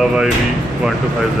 YV 125Z।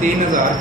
3000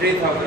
3000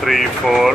3 4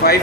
5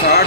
60